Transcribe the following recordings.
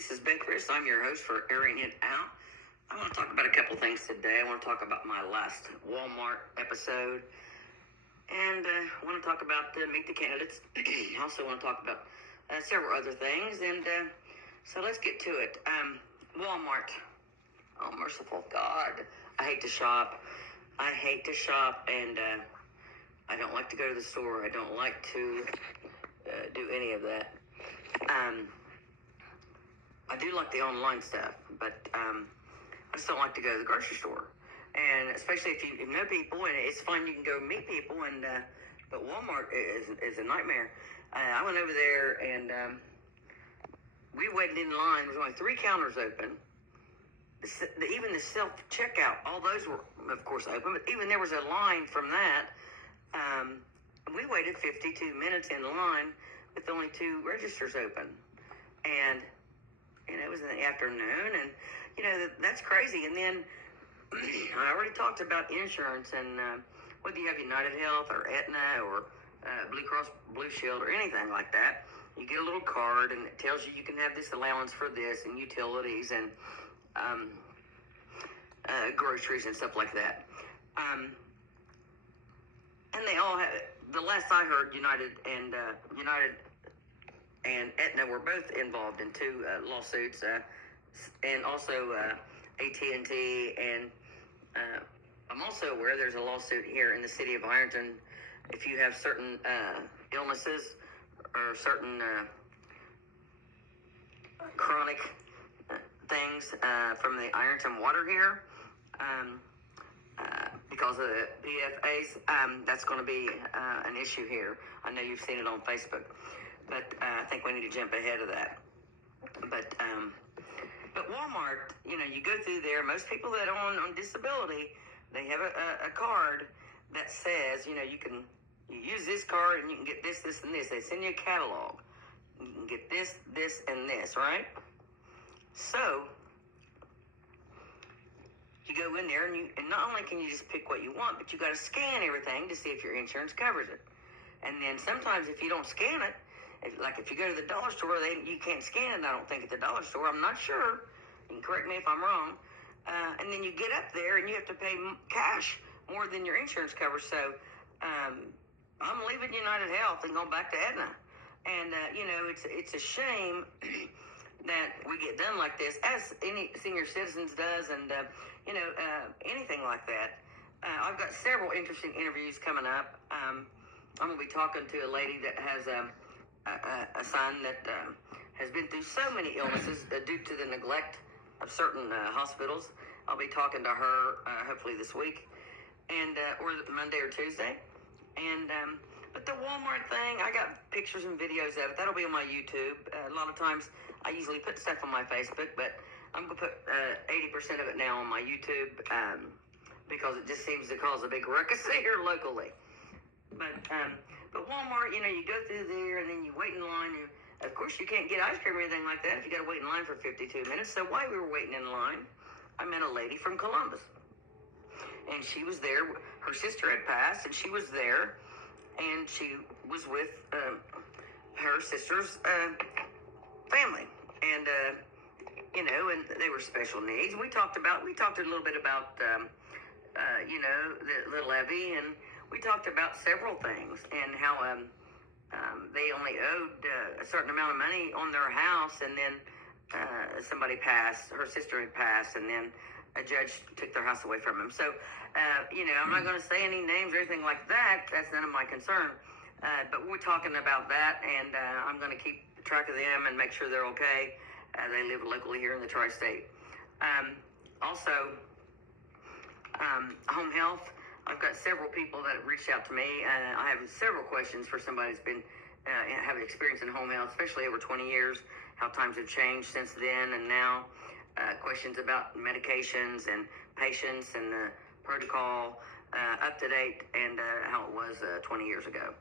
This is Ben Chris. I'm your host for Airing It Out. I want to talk about a couple things today. I want to talk about my last Walmart episode, and I want to talk about Meet the Candidates. I also want to talk about several other things, and so let's get to it. Walmart. Oh, merciful God. I hate to shop. And I don't like to go to the store. I don't like to do any of that. I do like the online stuff, but I just don't like to go to the grocery store. And especially if you know people, and it's fun, you can go meet people. And but Walmart is a nightmare. I went over there, and we waited in line. There was only 3 counters open. Even the self-checkout, all those were, of course, open. But even there was a line from that. We waited 52 minutes in line with only 2 registers open. And it was in the afternoon, and that's crazy. And then I already talked about insurance, and whether you have United Health or Aetna or Blue Cross Blue Shield or anything like that, you get a little card, and it tells you can have this allowance for this and utilities and groceries and stuff like that. And they all have. The last I heard, United and Aetna were both involved in 2 lawsuits, and also AT&T, and I'm also aware there's a lawsuit here in the city of Ironton if you have certain illnesses or certain chronic things from the Ironton water here, because of the PFAS, that's going to be an issue here. I know you've seen it on Facebook. But I think we need to jump ahead of that. But Walmart, you go through there. Most people that are on disability, they have a card that says, you use this card and you can get this, this, and this. They send you a catalog. You can get this, this, and this, right? So you go in there, and not only can you just pick what you want, but you got to scan everything to see if your insurance covers it. And then sometimes if you don't scan it, if you go to the dollar store, you can't scan it, I don't think, at the dollar store. I'm not sure. You can correct me if I'm wrong. And then you get up there, and you have to pay cash more than your insurance covers. So I'm leaving United Health and going back to Aetna. And, it's a shame that we get done like this, as any senior citizens does, and, anything like that. I've got several interesting interviews coming up. I'm going to be talking to a lady that has a son that has been through so many illnesses due to the neglect of certain hospitals. I'll be talking to her hopefully this week, and or Monday or Tuesday. And but the Walmart thing, I got pictures and videos of it. That'll be on my YouTube. A lot of times I usually put stuff on my Facebook, but I'm going to put 80% of it now on my YouTube because it just seems to cause a big ruckus here locally. But Walmart, you go through there, and then you wait in line. Of course, you can't get ice cream or anything like that if you got to wait in line for 52 minutes. So while we were waiting in line, I met a lady from Columbus. And she was there. Her sister had passed, and she was there. And she was with her sister's family. And, and they were special needs. We talked a little bit about, the little Evie, and we talked about several things, and how they only owed a certain amount of money on their house, and then somebody passed, her sister had passed, and then a judge took their house away from them. So, I'm not going to say any names or anything like that. That's none of my concern. But we're talking about that, and I'm going to keep track of them and make sure they're okay. They live locally here in the Tri-State. Also, home health. I've got several people that have reached out to me. I have several questions for somebody who's been having experience in home health, especially over 20 years, how times have changed since then and now. Questions about medications and patients and the protocol up to date, and how it was 20 years ago.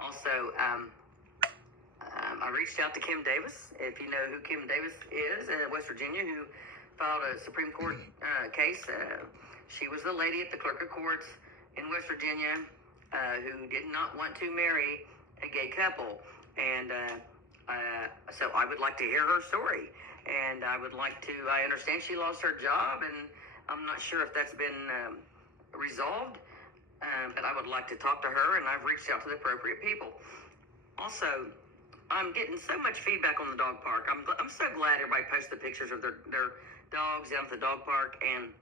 Also, I reached out to Kim Davis. If you know who Kim Davis is, in West Virginia, who filed a Supreme Court case. She was the lady at the clerk of courts in West Virginia who did not want to marry a gay couple. And so I would like to hear her story. and I would like to. I understand she lost her job, and I'm not sure if that's been resolved, but I would like to talk to her, and I've reached out to the appropriate people. Also, I'm getting so much feedback on the dog park. I'm so glad everybody posts the pictures of their dogs down at the dog park and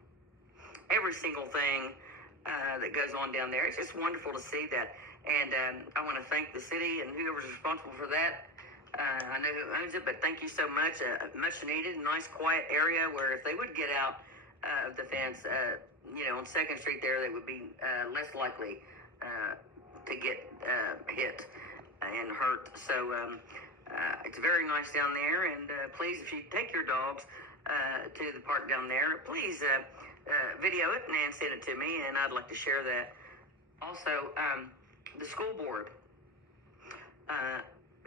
every single thing that goes on down there. It's just wonderful to see that. And I want to thank the city and whoever's responsible for that. I know who owns it, but thank you so much. Much needed, nice, quiet area where if they would get out of the fence, on 2nd Street there, they would be less likely to get hit and hurt. So it's very nice down there. And please, if you take your dogs to the park down there, please video it and send it to me, and I'd like to share that. Also, the school board.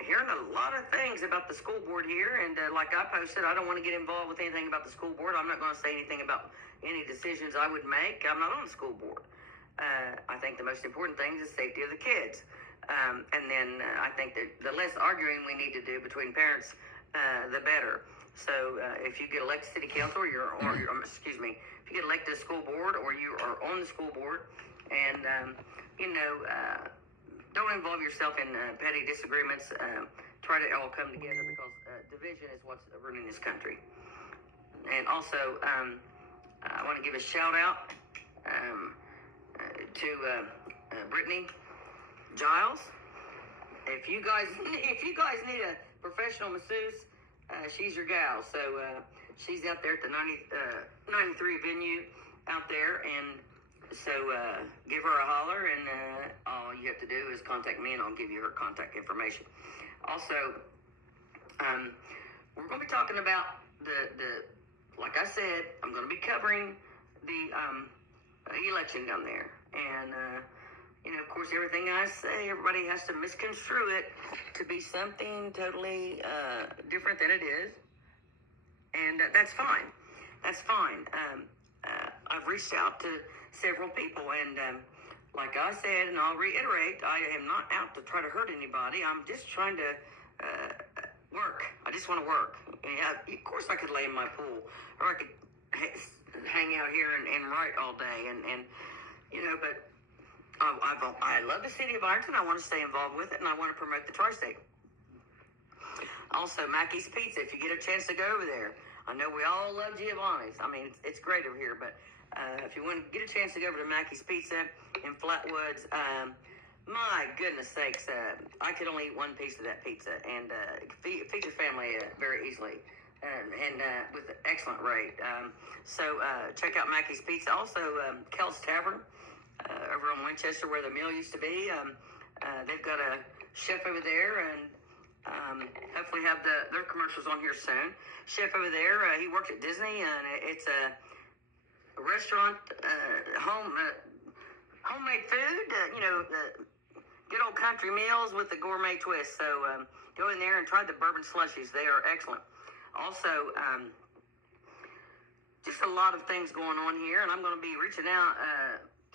Hearing a lot of things about the school board here, and like I posted, I don't want to get involved with anything about the school board. I'm not going to say anything about any decisions I would make. I'm not on the school board. I think the most important thing is the safety of the kids. And then I think that the less arguing we need to do between parents, the better. So if you get elected city council, if you get elected to school board, or you are on the school board, and don't involve yourself in petty disagreements. Try to all come together, because division is what's ruining this country. And also, I want to give a shout out to Brittany Giles. If you guys need a professional masseuse, she's your gal. So she's out there at the 93 venue out there, and so give her a holler, and all you have to do is contact me, and I'll give you her contact information. Also, we're going to be talking about the like I said, I'm going to be covering the election down there, and of course, everything I say, everybody has to misconstrue it to be something totally different than it is, and that's fine. That's fine. I've reached out to several people, and like I said, and I'll reiterate, I am not out to try to hurt anybody. I'm just trying to work. I just want to work. Yeah, of course, I could lay in my pool, or I could hang out here and write all day, and but I love the city of Ironton. I want to stay involved with it, and I want to promote the tri-state. Also, Mackey's Pizza, if you get a chance to go over there. I know we all love Giovanni's. I mean, it's great over here, but if you want to get a chance to go over to Mackey's Pizza in Flatwoods, my goodness sakes, I could only eat one piece of that pizza, and feed your family very easily, and with an excellent rate. So check out Mackey's Pizza. Also, Kel's Tavern over on Winchester, where the mill used to be. They've got a chef over there, and hopefully have their commercials on here soon. Chef over there, he worked at Disney, and it's a restaurant, homemade food, good old country meals with the gourmet twist. So go in there and try the bourbon slushies. They are excellent. Also, just a lot of things going on here, and I'm going to be reaching out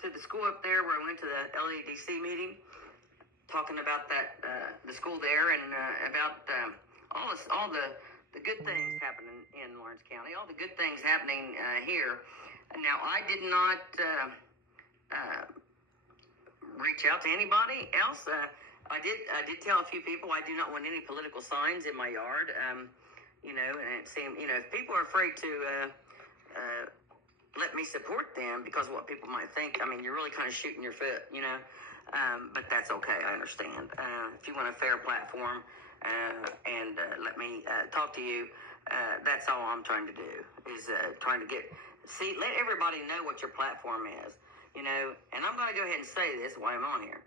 to the school up there where I went to the LEDC meeting, talking about that the school there, and about all the good things happening in Lawrence County, all the good things happening here. And now, I did not reach out to anybody else. I did tell a few people I do not want any political signs in my yard. And it seemed, if people are afraid to let me support them because of what people might think, I mean, you're really kind of shooting your foot, but that's okay. I understand. If you want a fair platform and let me talk to you, that's all I'm trying to do, is trying to let everybody know what your platform is, and I'm going to go ahead and say this while I'm on here.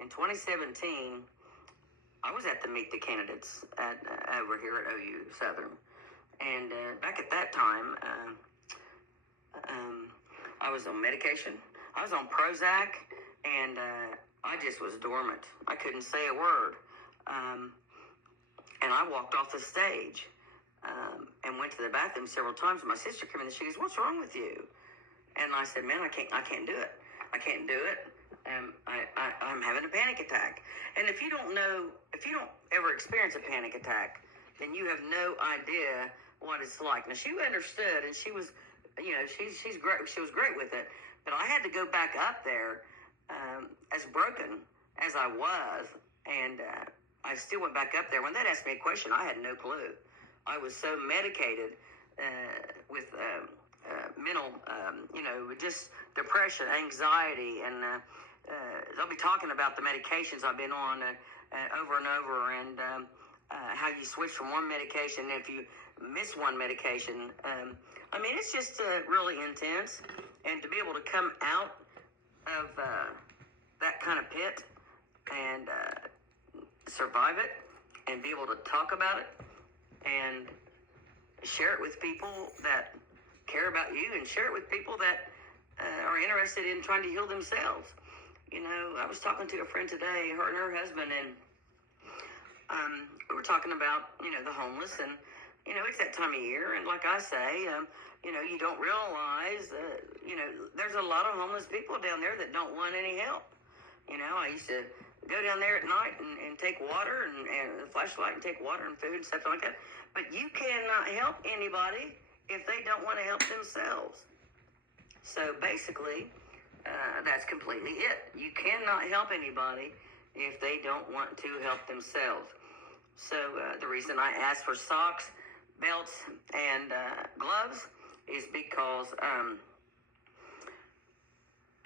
In 2017, I was at the Meet the Candidates over here at OU Southern, and back at that time, I was on medication. I was on Prozac, and I just was dormant. I couldn't say a word. And I walked off the stage and went to the bathroom several times. My sister came in and she goes, "What's wrong with you?" And I said, "Man, I can't do it. I can't do it. I'm having a panic attack." And if you don't ever experience a panic attack, then you have no idea what it's like. Now she understood, and she was, she's great. She was great with it. But I had to go back up there, as broken as I was, and I still went back up there. When they asked me a question, I had no clue. I was so medicated with mental, just depression, anxiety, and they'll be talking about the medications I've been on over and over, and how you switch from one medication if you miss one medication. I mean, it's just really intense, and to be able to come out of that kind of pit and survive it, and be able to talk about it, and share it with people that care about you, and share it with people that are interested in trying to heal themselves. I was talking to a friend today, her and her husband, and we were talking about, the homeless, and, it's that time of year, and like I say, you don't realize, there's a lot of homeless people down there that don't want any help. I used to go down there at night and take water and a flashlight and take water and food and stuff like that. But you cannot help anybody if they don't want to help themselves. So basically, that's completely it. You cannot help anybody if they don't want to help themselves. So the reason I asked for socks, belts, and gloves is because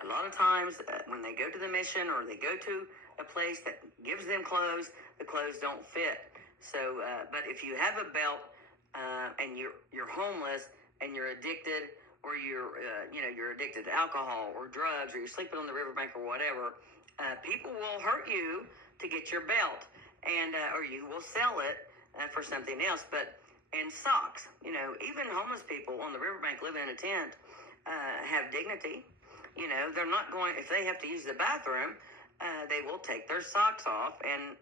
a lot of times when they go to the mission or they go to a place that gives them clothes, the clothes don't fit. So, but if you have a belt and you're homeless and you're addicted, or you're addicted to alcohol or drugs, or you're sleeping on the riverbank or whatever, people will hurt you to get your belt, and or you will sell it for something else. And socks, even homeless people on the riverbank living in a tent have dignity. They're not going, if they have to use the bathroom, they will take their socks off and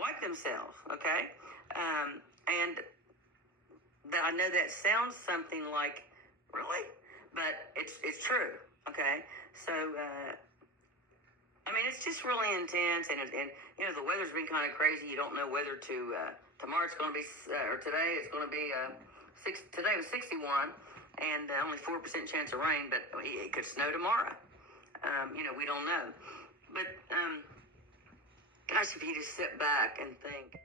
wipe themselves. Okay, and I know that sounds something like, really, but it's true. Okay, so I mean, it's just really intense, and the weather's been kind of crazy. You don't know whether to tomorrow it's going to be, or today it's going to be today was 61, and only 4% chance of rain, but it could snow tomorrow. We don't know. But gosh, if you just sit back and think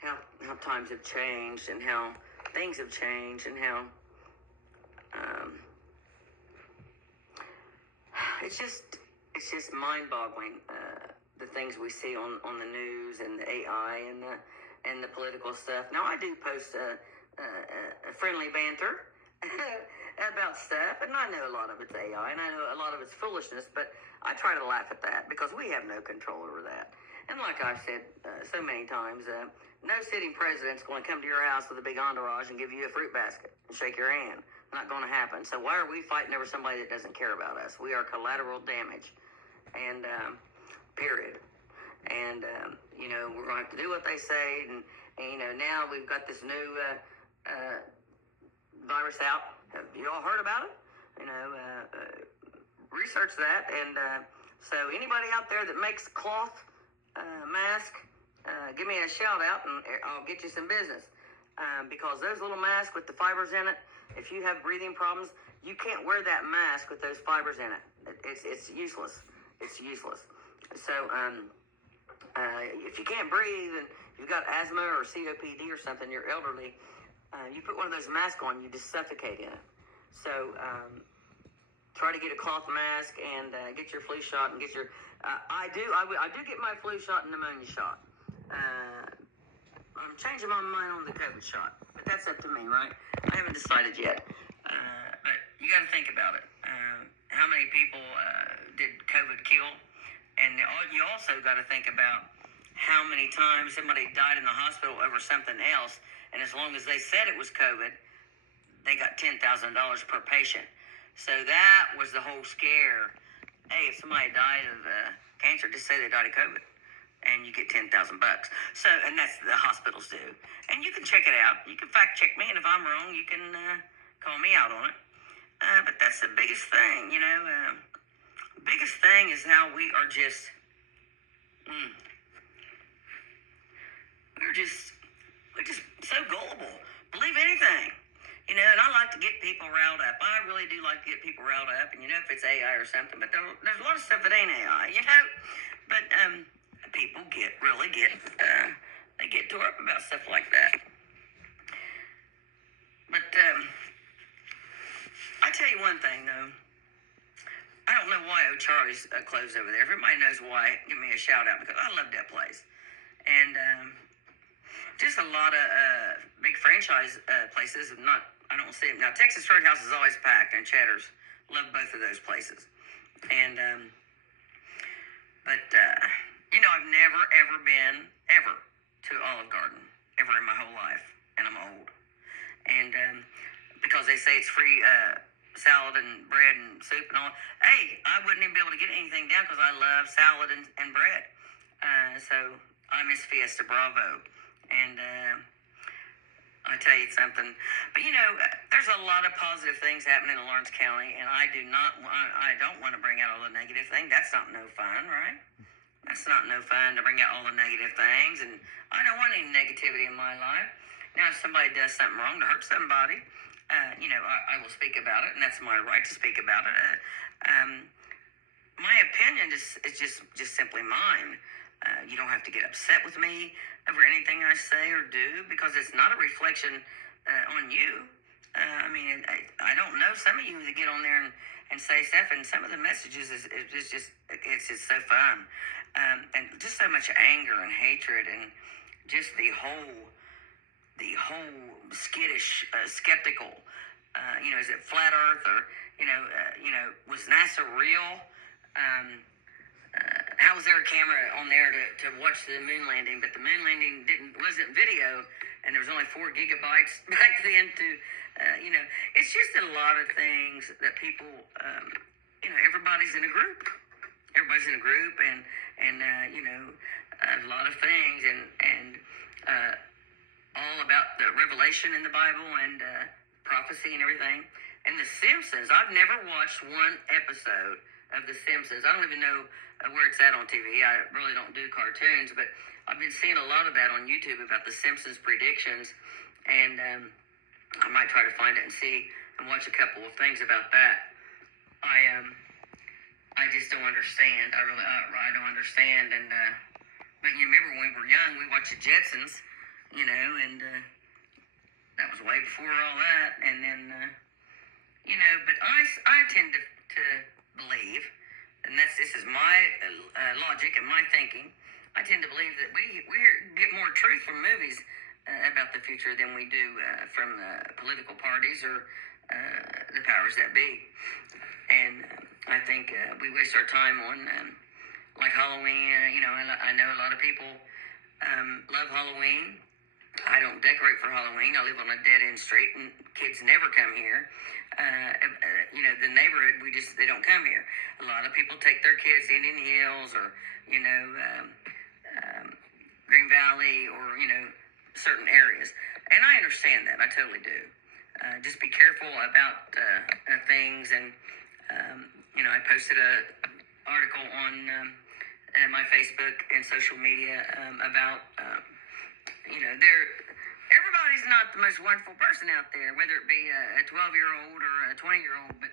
how times have changed, and how things have changed, and how it's just mind-boggling, the things we see on the news, and the AI, and the political stuff. Now, I do post a friendly banter about stuff, and I know a lot of it's AI, and I know a lot of it's foolishness, but I try to laugh at that because we have no control over that. And like I've said so many times, no sitting president's going to come to your house with a big entourage and give you a fruit basket and shake your hand. Not going to happen. So why are we fighting over somebody that doesn't care about us? We are collateral damage, and period. And we're going to have to do what they say. And now we've got this new virus out. Have you all heard about it? Research that. And so anybody out there that makes cloth mask, give me a shout out, and I'll get you some business. Because those little masks with the fibers in it, if you have breathing problems, you can't wear that mask with those fibers in it. It's useless. It's useless. So if you can't breathe, and you've got asthma or COPD or something, you're elderly, you put one of those masks on, you just suffocate in it. So try to get a cloth mask, and get your flu shot, and get your I do get my flu shot and pneumonia shot. I'm changing my mind on the COVID shot, but that's up to me, right? I haven't decided yet. But you got to think about it. How many people did COVID kill? And you also got to think about how many times somebody died in the hospital over something else, and as long as they said it was COVID, they got $10,000 per patient. So that was the whole scare. Hey, if somebody died of cancer, just say they died of COVID, and you get $10,000. So, and that's the hospitals do. And you can check it out. You can fact check me, and if I'm wrong, you can call me out on it. But that's the biggest thing, biggest thing is how we are just, we're just so gullible. like to get people riled up. I really do like to get people riled up, and if it's AI or something, but there's a lot of stuff that ain't AI. But people really get they get tore up about stuff like that. But I tell you one thing though. I don't know why O'Charlie's closed over there. If everybody knows why, give me a shout out, because I love that place. And just a lot of big franchise places. I don't see it now. Texas Roadhouse is always packed, and Cheddar's. Love both of those places. And but I've never ever been to Olive Garden ever in my whole life, and I'm old. And because they say it's free salad and bread and soup and all. Hey, I wouldn't even be able to get anything down because I love salad and bread. So I miss Fiesta Bravo. And I tell you something. But there's a lot of positive things happening in Lawrence County, and I don't want to bring out all the negative things. That's not no fun, right? That's not no fun to bring out all the negative things, and I don't want any negativity in my life. Now, if somebody does something wrong to hurt somebody, I will speak about it, and that's my right to speak about it. My opinion is just simply mine. You don't have to get upset with me over anything I say or do, because it's not a reflection on you. I don't know. Some of you that get on there and say stuff, and some of the messages it's just so fun, and just so much anger and hatred, and just the whole skittish, skeptical. Is it flat Earth, or was NASA real? How was there a camera on there to watch the moon landing? But the moon landing wasn't video, and there was only 4 gigabytes back then. It's just a lot of things that people, everybody's in a group. Everybody's in a group, and a lot of things, and all about the revelation in the Bible and prophecy and everything. And The Simpsons, I've never watched one episode of The Simpsons. I don't even know where it's at on TV. I really don't do cartoons, but I've been seeing a lot of that on YouTube about The Simpsons predictions, and I might try to find it and see and watch a couple of things about that. I just don't understand. I don't understand. And but you remember when we were young, we watched the Jetsons, and that was way before all that. And then but I tend to believe, and this is my logic and my thinking. I tend to believe that we get more truth from movies about the future than we do from political parties or the powers that be. And I think we waste our time on like Halloween. I know a lot of people love Halloween. I don't decorate for Halloween. I live on a dead-end street, and kids never come here. The neighborhood, they don't come here. A lot of people take their kids to Indian Hills or, Green Valley or, certain areas. And I understand that. I totally do. Just be careful about things. And, I posted an article on my Facebook and social media about, everybody's not the most wonderful person out there, whether it be a 12-year-old or a 20-year-old, but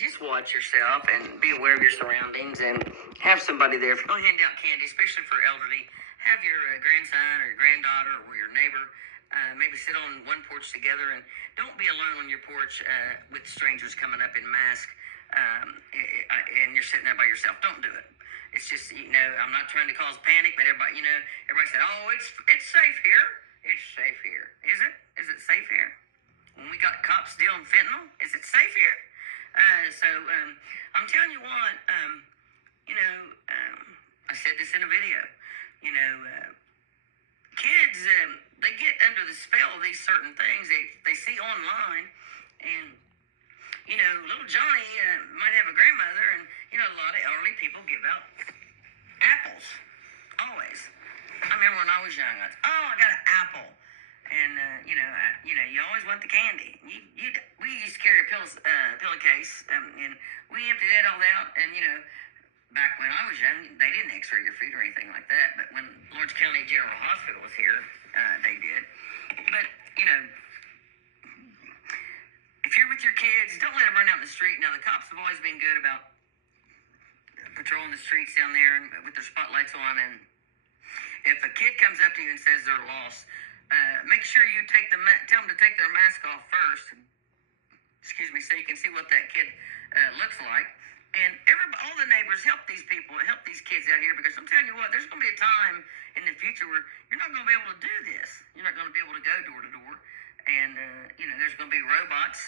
just watch yourself and be aware of your surroundings and have somebody there. If you're going to hand out candy, especially for elderly, have your grandson or your granddaughter or your neighbor maybe sit on one porch together, and don't be alone on your porch with strangers coming up in masks and you're sitting there by yourself. Don't do it. It's just, I'm not trying to cause panic, but everybody said, oh, it's safe here. It's safe here. Is it? Is it safe here? When we got cops dealing fentanyl, is it safe here? So I'm telling you what, I said this in a video, kids, they get under the spell of these certain things they see online, and little Johnny might have a grandmother, and a lot of elderly people give out apples. Always. I remember when I was young, I got an apple, and you always want the candy. We used to carry a pillowcase, and we emptied that all out, and back when I was young, they didn't X-ray your food or anything like that. But when Lawrence County General Hospital was here, they did. But street. Now, the cops have always been good about patrolling the streets down there and with their spotlights on. And if a kid comes up to you and says they're lost, make sure you tell them to take their mask off first. Excuse me, so you can see what that kid looks like. And all the neighbors help these people, help these kids out here, because I'm telling you what, there's going to be a time in the future where you're not going to be able to do this. You're not going to be able to go door to door, and there's going to be robots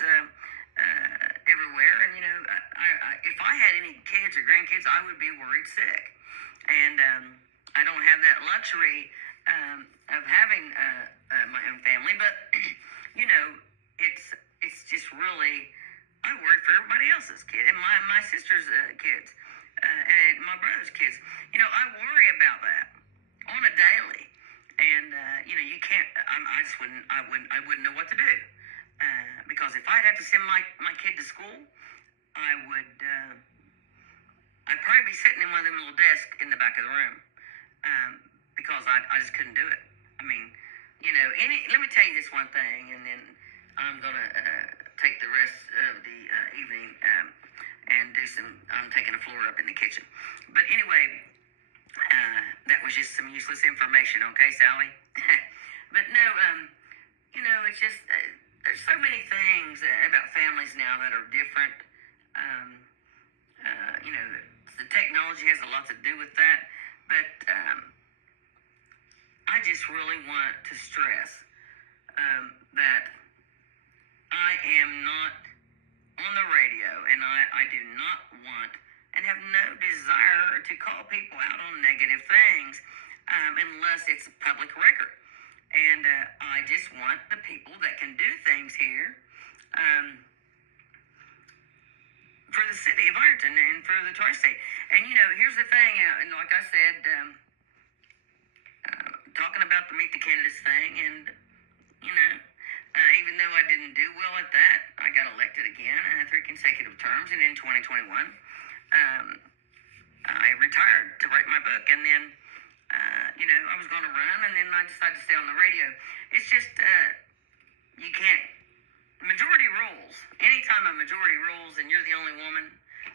everywhere. And if I had any kids or grandkids, I would be worried sick. And I don't have that luxury of having my own family, but it's just really. I worry for everybody else's kid and my sister's kids and my brother's kids. I worry about that on a daily, and you can't. I wouldn't know what to do because if I'd have to send my kid to school, I'd probably be sitting in one of them little desks in the back of the room because I just couldn't do it. I mean, let me tell you this one thing, and then I'm gonna take the rest of the evening and do I'm taking a floor up in the kitchen. But anyway, that was just some useless information, okay, Sally? But no, it's just, there's so many things about families now that are different. The technology has a lot to do with that, but I just really want to stress that I am not on the radio, and I do not want and have no desire to call people out on negative things unless it's a public record. And I just want the people that can do things here for the city of Ironton and for the Tri-State. And, here's the thing, and like I said, talking about the Meet the Candidates thing, and, even though I didn't do well at that, I got elected again 3 consecutive terms, and in 2021, I retired to write my book, and then, I was going to run, and then I decided to stay on the radio. It's just, you can't, majority rules. Anytime a majority rules and you're the only woman,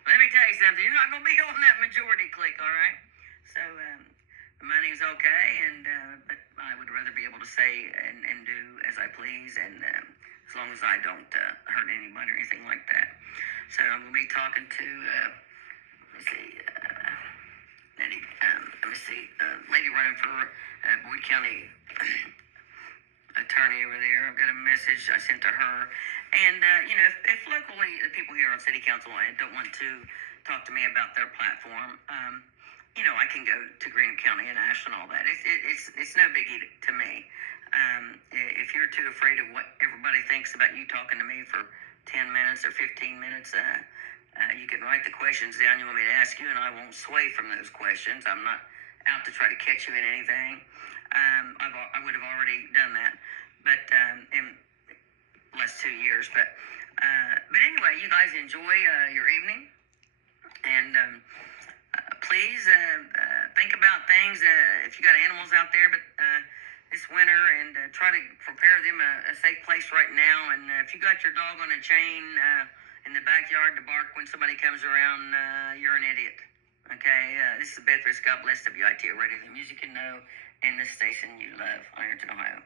let me tell you something, you're not going to be on that majority clique, all right? So, the money's okay, but I would rather be able to say and do as I please, and as long as I don't hurt anybody or anything like that. So I'm going to be talking to, lady running for Boyd County attorney over there. I've got a message I sent to her, and if locally the people here on City Council don't want to talk to me about their platform, I can go to Greenup County and Ashland and all that. It's no biggie to me. If you're too afraid of what everybody thinks about you talking to me for 10 minutes or 15 minutes, you can write the questions down you want me to ask you, and I won't sway from those questions. I'm not out to try to catch you in anything. I would have already done that, but in the last 2 years. But anyway, you guys enjoy your evening, and please think about things. If you got animals out there, but this winter, and try to prepare them a safe place right now. And if you got your dog on a chain in the backyard to bark when somebody comes around, you're an idiot. Okay, this is Beth Risk. God bless WITO Radio, the music you know, and the station you love, Ironton, Ohio.